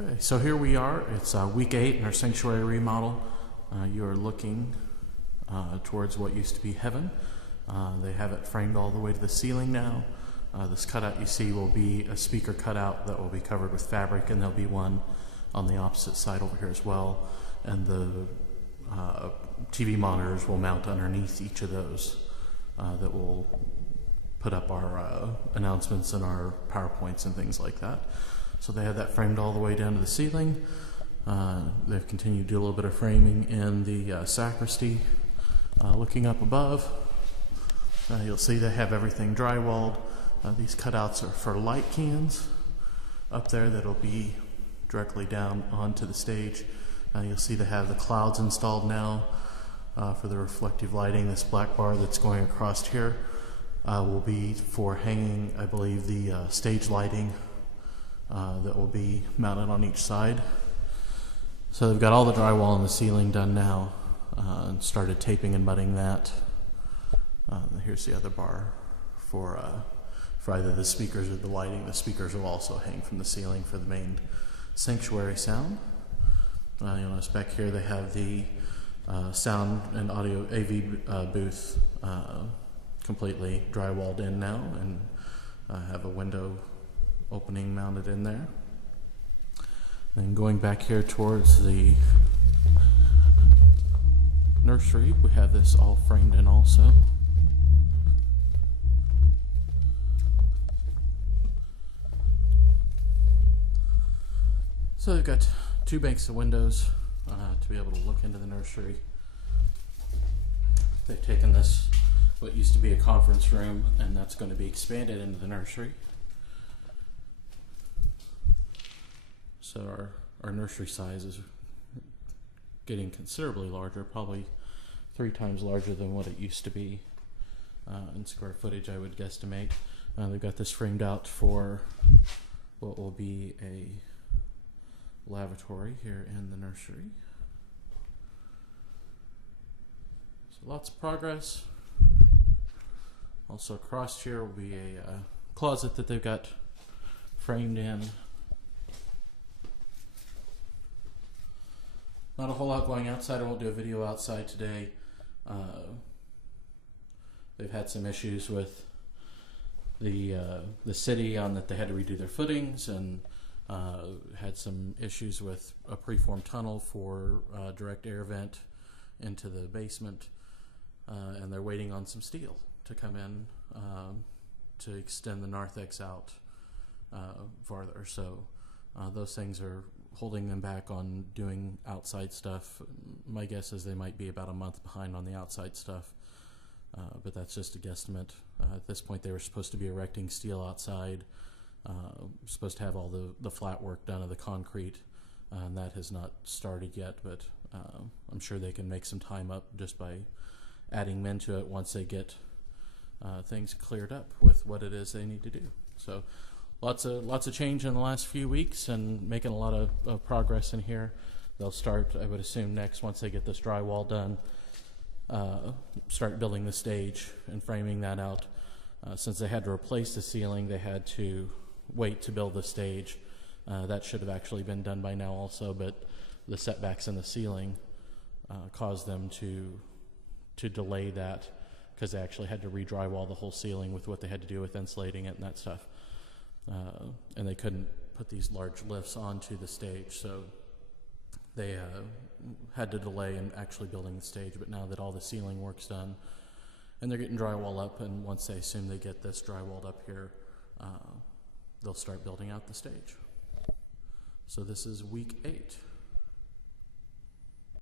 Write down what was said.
Okay, so here we are. It's week 8 in our sanctuary remodel. You are looking towards what used to be heaven. They have it framed all the way to the ceiling now. This cutout you see will be a speaker cutout that will be covered with fabric, and there'll be one on the opposite side over here as well. And the TV monitors will mount underneath each of those that will put up our announcements and our PowerPoints and things like that. So they have that framed all the way down to the ceiling. They've continued to do a little bit of framing in the sacristy. Looking up above, you'll see they have everything drywalled. These cutouts are for light cans up there that'll be directly down onto the stage. You'll see they have the clouds installed now for the reflective lighting. This black bar that's going across here will be for hanging, I believe, the stage lighting that will be mounted on each side. So they've got all the drywall in the ceiling done now and started taping and mudding that. Here's the other bar for either the speakers or the lighting. The speakers will also hang from the ceiling for the main sanctuary sound. You'll notice back here they have the sound and audio AV booth completely drywalled in now, and have a window opening mounted in there. Then going back here towards the nursery, we have this all framed in also. So they've got 2 banks of windows to be able to look into the nursery. They've taken this, what used to be a conference room, and that's going to be expanded into the nursery. So our nursery size is getting considerably larger, probably 3 times larger than what it used to be in square footage, I would guesstimate. They've got this framed out for what will be a lavatory here in the nursery. So lots of progress. Also across here will be a closet that they've got framed in. Not a whole lot going outside. I won't do a video outside today. They've had some issues with the city on that they had to redo their footings, and had some issues with a preformed tunnel for direct air vent into the basement, and they're waiting on some steel to come in to extend the narthex out farther. So those things are holding them back on doing outside stuff. My guess is they might be about a month behind on the outside stuff, but that's just a guesstimate. At this point, they were supposed to be erecting steel outside, supposed to have all the flat work done of the concrete, and that has not started yet, but I'm sure they can make some time up just by adding men to it once they get things cleared up with what it is they need to do. So lots of change in the last few weeks, and making a lot of progress in here. They'll start, I would assume, next, once they get this drywall done, start building the stage and framing that out. Since they had to replace the ceiling, they had to wait to build the stage. That should have actually been done by now also, but the setbacks in the ceiling caused them to delay that, because they actually had to re-drywall the whole ceiling with what they had to do with insulating it and that stuff. And they couldn't put these large lifts onto the stage, so they had to delay in actually building the stage. But now that all the ceiling work's done and they're getting drywall up, and once they assume they get this drywalled up here, they'll start building out the stage. So this is week 8.